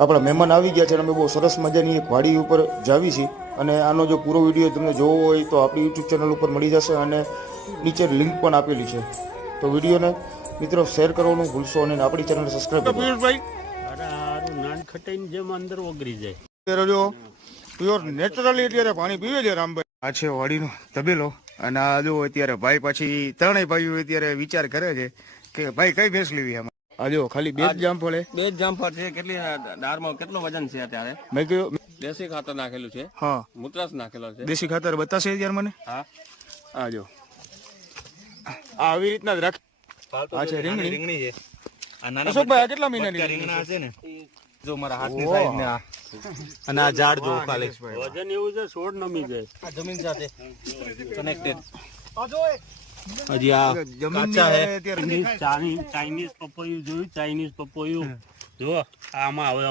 આપણા મહેમાન આવી ગયા છે અને અમે બહુ સરસ મજાની એક વાડી ઉપર જાવી છીએ અને આનો જો પૂરો વિડીયો તમને જોવો હોય તો આપણી યુટ્યુબ ચેનલ ઉપર મળી જશે અને નીચે લિંક પણ આપેલી છે. તો વિડીયોને મિત્રો શેર કરવાનું ભૂલશો અને આપણી ચેનલ સબસ્ક્રાઇબ કરો. પિયુષભાઈ હારું નાન ખટાઈને જેમ અંદર ઓગળી જાય. અત્યારે જો પ્યોર નેચરલી અત્યારે પાણી પીવે છે રામભાઈ. આ છે વાડીનો તબેલો અને આ જો અત્યારે ભાઈ પછી ત્રણેય ભાઈઓ અત્યારે વિચાર કરે છે કે ભાઈ કઈ ભેંસ લેવી આમાં. આ જો ખાલી બે જ જામફળ બે જ જામફળ છે. કેટલી દાળમાં કેટલું વજન છે અત્યારે? મેં કહ્યું દેશી ખાતર નાખેલું છે. હા, મૂત્રાસ નાખેલો છે. દેશી ખાતર બતાશે યાર મને. હા, આ જો આ આવી રીતના જ રાખ. આ છે રીંગણી છે. આ નાના અશોકભાઈ આ કેટલા મહિનાની રીંગણા છે ને, જો મારા હાથની સાઈઝ ને આ અને આ ઝાડ જો ખાલી વજન એવું છે, છોડ નમી જાય. આ જમીન સાથે કનેક્ટેડ. હજી આ કાચા હે. ચાઇનીઝ પપૈયું જોયું? ચાઇનીઝ પપૈયું જો આમાં હવે